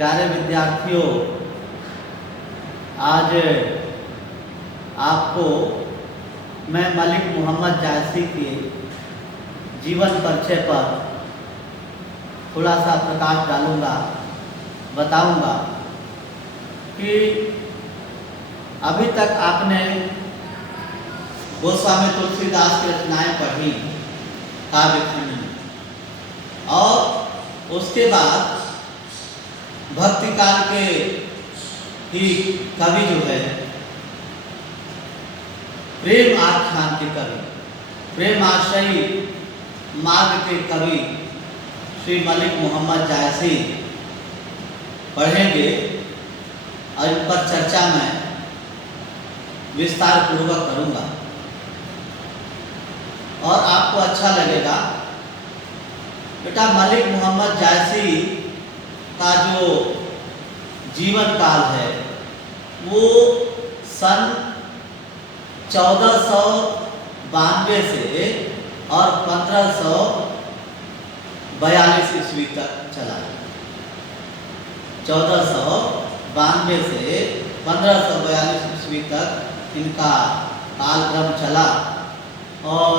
प्यारे विद्यार्थियों, आज आपको मैं मलिक मोहम्मद जायसी के जीवन परिचय पर थोड़ा सा प्रकाश डालूंगा, बताऊंगा कि अभी तक आपने गोस्वामी तुलसीदास की रचनाएं पढ़ी काव्य खंड में, और उसके बाद भक्ति काल के ही कवि जो है प्रेम आख्यान के कवि, प्रेम आश्रयी मार्ग के कवि श्री मलिक मोहम्मद जायसी पढ़ेंगे और इन पर चर्चा मैं विस्तार पूर्वक करूंगा और आपको अच्छा लगेगा। बेटा, मलिक मोहम्मद जायसी का जो जीवन काल है वो सन 1492 से और 1542 ईस्वी तक चला। 1492 से 1542 ईस्वी तक इनका कालक्रम चला और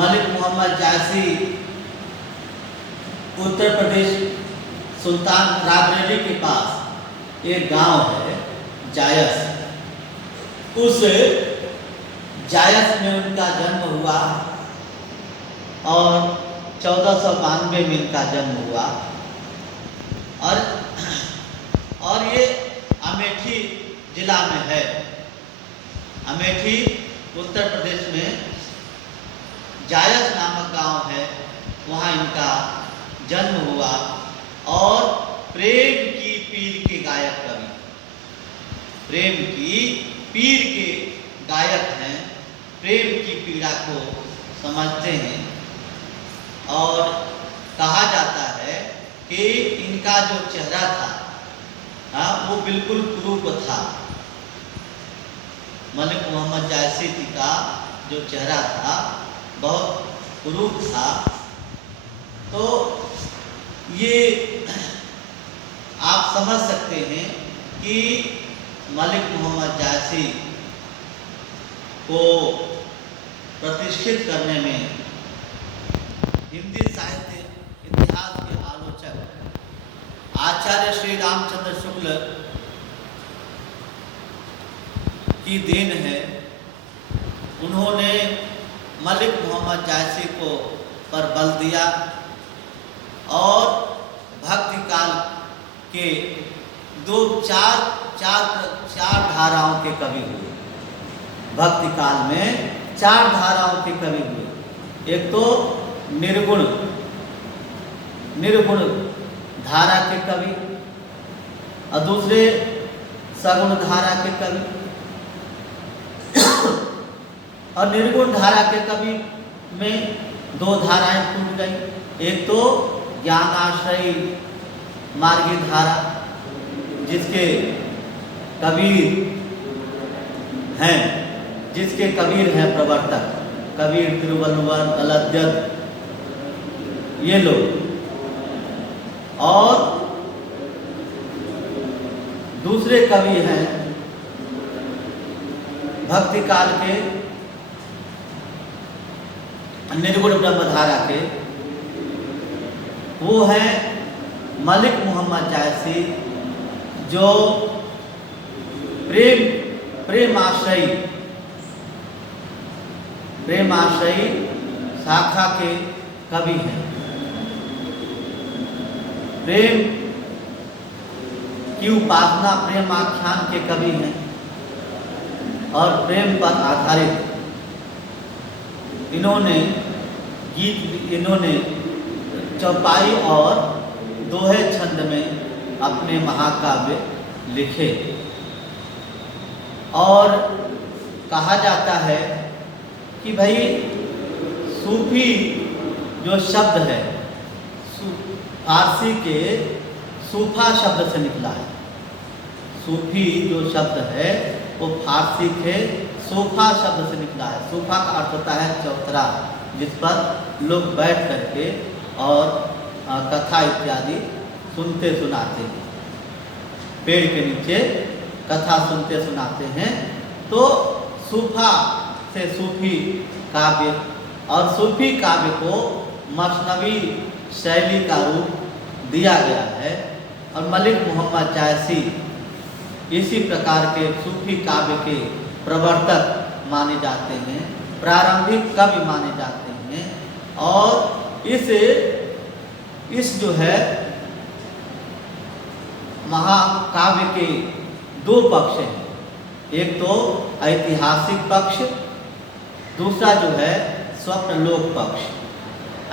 मलिक मोहम्मद जायसी उत्तर प्रदेश सुल्तान रायबरेली के पास एक गांव है जायस, उस जायस में उनका जन्म हुआ और 1492 में इनका जन्म हुआ और ये अमेठी जिला में है। अमेठी उत्तर प्रदेश में जायस नामक गांव है, वहाँ इनका जन्म हुआ और प्रेम की पीर के गायक कवि, प्रेम की पीर के गायक हैं, प्रेम की पीड़ा को समझते हैं और कहा जाता है कि इनका जो चेहरा था वो बिल्कुल कुरूप था। मलिक मोहम्मद जायसी का जो चेहरा था बहुत कुरूप था। तो ये आप समझ सकते हैं कि मलिक मोहम्मद जायसी को प्रतिष्ठित करने में हिंदी साहित्य इतिहास के आलोचक आचार्य श्री रामचंद्र शुक्ल की देन है। उन्होंने मलिक मोहम्मद जायसी को पर बल दिया और भक्ति काल के चार धाराओं के कवि हुए। भक्ति काल में 4 धाराओं के कवि हुए। एक तो निर्गुण धारा के कवि और दूसरे सगुण धारा के कवि। और निर्गुण धारा के कवि में 2 धाराएं टूट गई। एक तो ज्ञान आश्रयी मार्गी धारा, जिसके कबीर हैं प्रवर्तक, कबीर, तिरुवल्लुवर, अलअद्वैत, ये लोग। और दूसरे कवि हैं भक्ति काल के निर्गुण ब्रह्मधारा के, वो हैं मलिक मोहम्मद जायसी, जो प्रेमाश्रयी शाखा के कवि हैं। प्रेम की उपासना, प्रेम आख्यान के कवि हैं और प्रेम पर आधारित इन्होंने चौपाई और दोहे छंद में अपने महाकाव्य लिखे। और कहा जाता है कि भाई सूफी जो शब्द है फारसी के सूफा शब्द से निकला है। सूफी जो शब्द है वो फारसी के सूफा शब्द से निकला है। सूफा का अर्थ होता है चौतरा, जिस पर लोग बैठ करके और कथा इत्यादि सुनते सुनाते हैं, पेड़ के नीचे कथा सुनते सुनाते हैं। तो सूफा से सूफी काव्य, और सूफी काव्य को मसनवी शैली का रूप दिया गया है। और मलिक मोहम्मद जायसी इसी प्रकार के सूफी काव्य के प्रवर्तक माने जाते हैं, प्रारंभिक कवि माने जाते हैं। और इस जो है महाकाव्य के दो पक्ष हैं, एक तो ऐतिहासिक पक्ष, दूसरा जो है स्वप्नलोक पक्ष।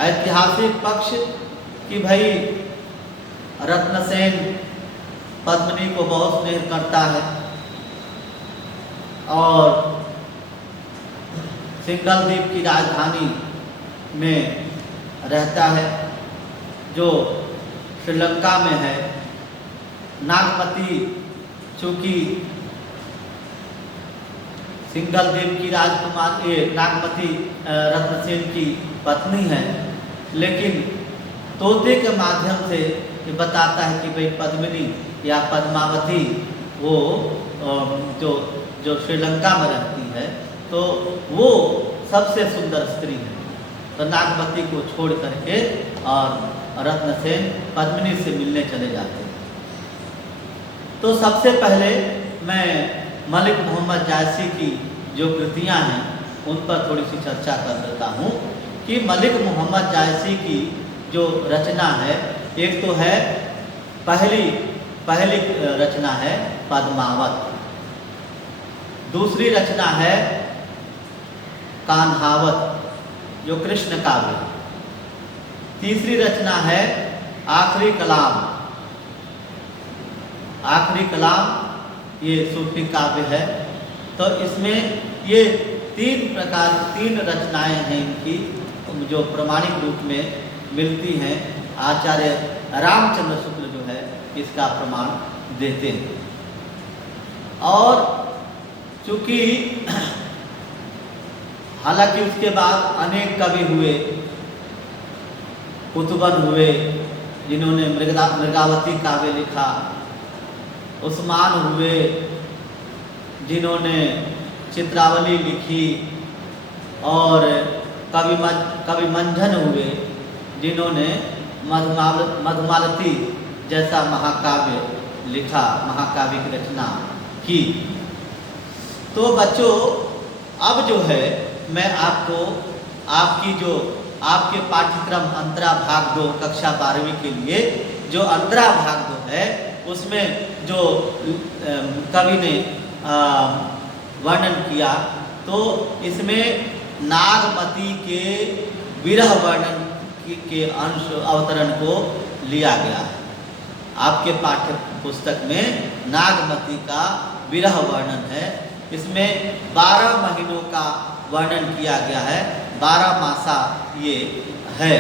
ऐतिहासिक पक्ष कि भाई रत्नसेन पद्मिनी को बहुत स्नेह करता है और सिंघल द्वीप की राजधानी में रहता है जो श्रीलंका में है। नागमती चूँकि सिंघल द्वीप की राजकुमार नागमती रत्नसेन की पत्नी है, लेकिन तोते के माध्यम से ये बताता है कि भाई पद्मिनी या पद्मावती वो जो श्रीलंका में रहती है, तो वो सबसे सुंदर स्त्री है। तो नागमती को छोड़ करके और रत्नसेन पद्मिनी से मिलने चले जाते हैं। तो सबसे पहले मैं मलिक मोहम्मद जायसी की जो कृतियां हैं उन पर थोड़ी सी चर्चा कर देता हूँ कि मलिक मोहम्मद जायसी की जो रचना है, एक तो है पहली रचना है पद्मावत, दूसरी रचना है कान्हावत जो कृष्ण काव्य, तीसरी रचना है आखिरी कलाम। आखिरी कलाम ये सूफी काव्य है। तो इसमें ये तीन रचनाएं हैं इनकी जो प्रमाणिक रूप में मिलती हैं। आचार्य रामचंद्र शुक्ल जो है इसका प्रमाण देते हैं। और चूँकि हालांकि उसके बाद अनेक कवि हुए, कुतुबन हुए जिन्होंने मृगावती काव्य लिखा, उस्मान हुए जिन्होंने चित्रावली लिखी, और कवि मंझन हुए जिन्होंने मधुमालती जैसा महाकाव्य लिखा, महाकाव्य की रचना की। तो बच्चों अब जो है मैं आपको आपके पाठ्यक्रम अंतरा भाग 2 कक्षा 12वीं के लिए जो अंतरा भाग 2 है उसमें जो कवि ने वर्णन किया, तो इसमें नागमती के विरह वर्णन के अंश अवतरण को लिया गया है। आपके पाठ्य पुस्तक में नागमती का विरह वर्णन है। इसमें 12 महीनों का वर्णन किया गया है, 12 मासा ये है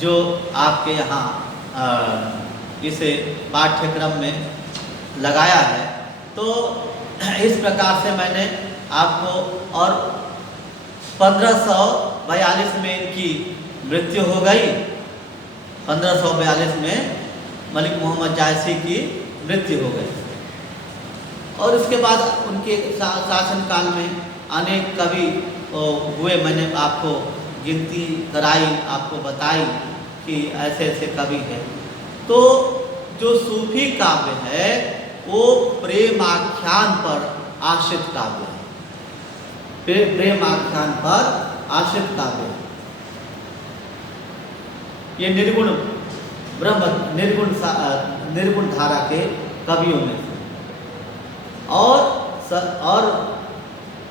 जो आपके यहाँ इस पाठ्यक्रम में लगाया है। तो इस प्रकार से मैंने आपको, और 1542 में इनकी मृत्यु हो गई। 1542 में मलिक मोहम्मद जायसी की मृत्यु हो गई। और इसके बाद उनके शासनकाल में अनेक कवि हुए। मैंने आपको गिनती कराई, आपको बताई कि ऐसे ऐसे कवि हैं। तो जो सूफी काव्य है वो प्रेमाख्यान पर आश्रित काव्य है, प्रेमाख्यान पर आश्रित काव्य है। ये निर्गुण धारा के कवियों में से।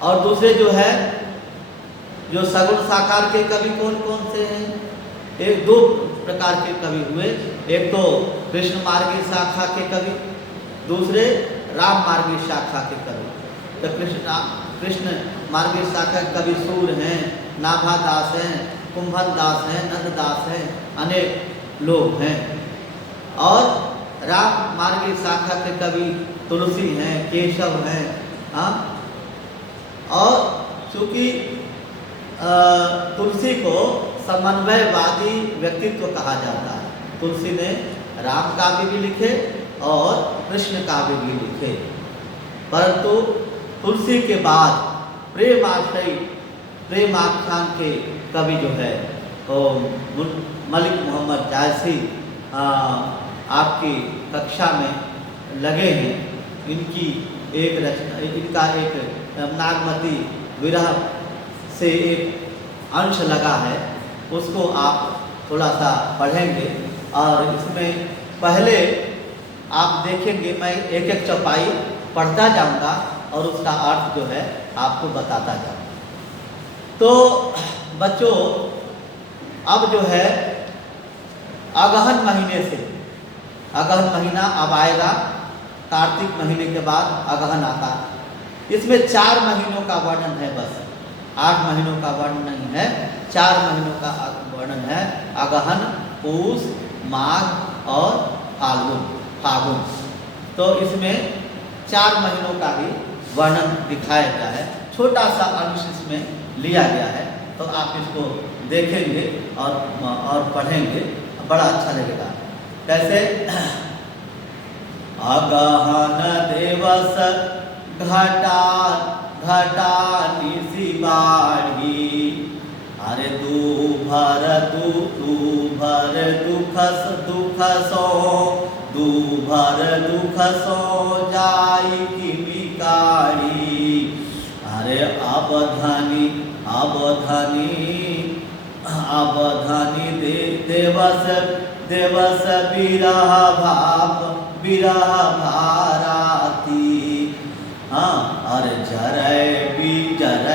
और दूसरे जो है जो सगुण साकार के कवि कौन कौन से हैं? एक 2 प्रकार के कवि हुए। एक तो कृष्ण मार्गी शाखा के कवि, दूसरे राम मार्गी शाखा के कवि। तो कृष्ण मार्गी शाखा के कवि सूर हैं, नाभादास हैं, कुंभन दास हैं, नंददास हैं, अनेक लोग हैं। और राम मार्गी शाखा के कवि तुलसी हैं, केशव हैं। हाँ, और चूँकि तुलसी को समन्वयवादी व्यक्तित्व कहा जाता है, तुलसी ने राम काव्य भी लिखे और कृष्ण काव्य भी लिखे, परंतु तुलसी के बाद प्रेमाश्रयी प्रेमाख्यान के कवि जो है वो मलिक मोहम्मद जायसी आपकी कक्षा में लगे हैं। इनकी एक रचना, इनका एक नागमती विरह से एक अंश लगा है, उसको आप थोड़ा सा पढ़ेंगे और इसमें पहले आप देखेंगे, मैं एक एक चौपाई पढ़ता जाऊंगा और उसका अर्थ जो है आपको बताता जाऊंगा। तो बच्चों, अब जो है अगहन महीने से, अगहन महीना अब आएगा, कार्तिक महीने के बाद अगहन आता है। इसमें 4 महीनों का वर्णन है, बस 8 महीनों का वर्णन नहीं है, 4 महीनों का वर्णन है। अगहन, पूस, माघ और फागुन। तो इसमें 4 महीनों का ही वर्णन दिखाया गया है, छोटा सा अंश इसमें लिया गया है। तो आप इसको देखेंगे और पढ़ेंगे, बड़ा अच्छा लगेगा। कैसे? अगहन दिवस घटा निसी बाढ़ी, अरे तू भर दुख सो जाई की मिकाड़ी, अरे अवधानी देवस विरह भाराती, हाँ, अरे जरे विरह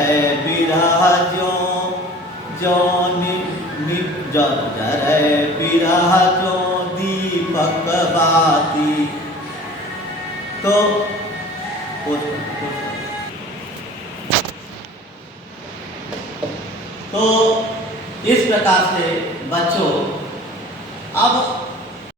जरे विरह जो दीपक बाती। तो इस प्रकार से बच्चों, अब